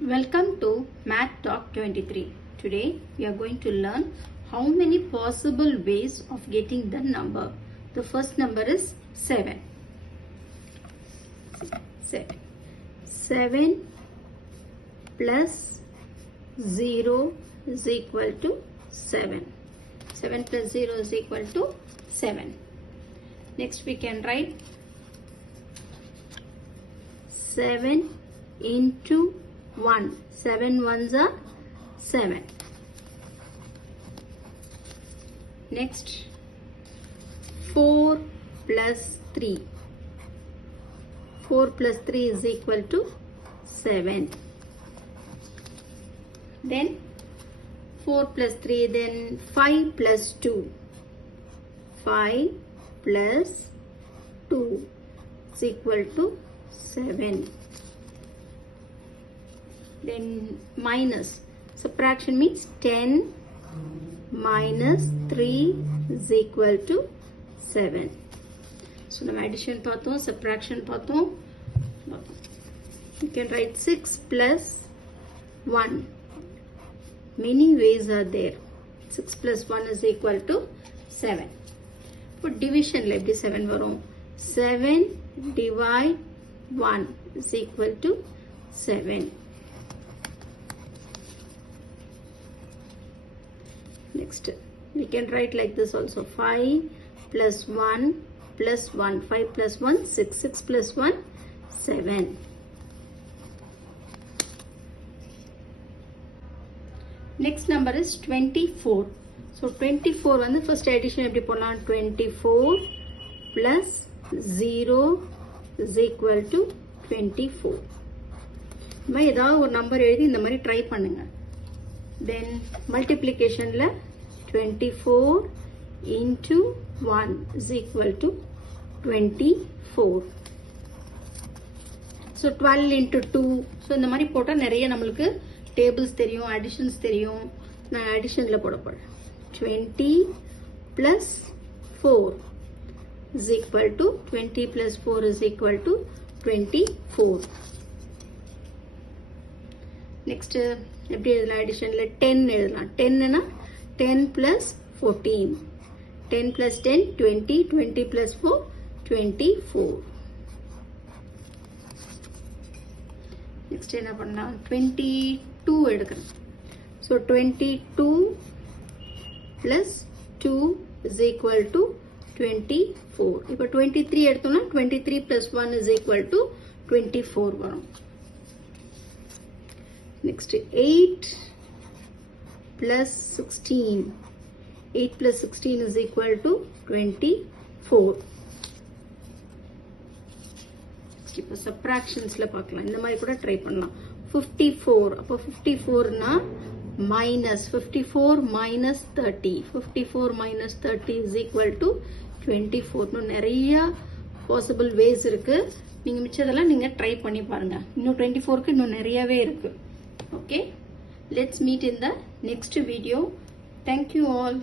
Welcome to Math Talk 23. Today we are going to learn how many possible ways of getting the number. The first number is 7. 7 plus 0 is equal to 7. 7 plus 0 is equal to 7. Next we can write 7 into 1. 7 ones are 7. Next 4 plus 3. 4 plus 3 is equal to 7. Then 4 plus 3, then 5 plus 2. 5 plus 2 is equal to 7. Then minus. Subtraction means 10 minus 3 is equal to 7. So, now addition பார்த்தோம், subtraction பார்த்தோம். You can write 6 plus 1. Many ways are there. 6 plus 1 is equal to 7. For division, like this 7 varum. 7 divide 1 is equal to 7. Next, we can write like this also. 5 plus 1 plus 1. 5 plus 1, 6. 6 plus 1, 7. Next number is 24. So 24 வந்து first addition எப்படி போடலாம்? 24 plus 0 is equal to 24. இந்த மாதிரி ஏதாவது ஒரு நம்பர் எழுதி இந்த மாதிரி ட்ரை பண்ணுங்க. Then multiplicationல 24 into 1 is equal to 24. So 12 into 2. So இந்த மாதிரி போட்டால் நிறைய நம்மளுக்கு டேபிள்ஸ் தெரியும், அடிஷன்ஸ் தெரியும். நான் அடிஷனில் போட போகிறேன். 20 plus 4 is equal to 20 plus 4 is equal to 24. Next, எப்படி எழுதலாம்? அடிஷனில் 10 எழுதலாம். 10னா 10 plus 14. 10 plus 10, 20. 20 plus 4, 24. Next என்ன பண்ணலாம்? 22 எடுக்கணும். So 22 plus 2 is equal to 24. இப்போ 23 எடுத்தோம்னா 23 plus 1 is equal to 24 வரும். Next 8 plus 16. 8 plus 16 is equal to 24. இப்போ சப்ராக்ஷன்ஸ்ல பார்க்கலாம். இந்த மாதிரி கூட ட்ரை பண்ணலாம். 54. அப்போ 54னா மைனஸ் 54 minus 30. 54 minus 30 is equal to 24. இன்னும் நிறைய பாசிபிள் வேஸ் இருக்கு. நீங்க மிச்சதெல்லாம் நீங்க ட்ரை பண்ணி பாருங்க. இன்னும் 24க்கு இன்னும் நிறையவே இருக்கு. Okay, let's meet in the next video. Thank you all.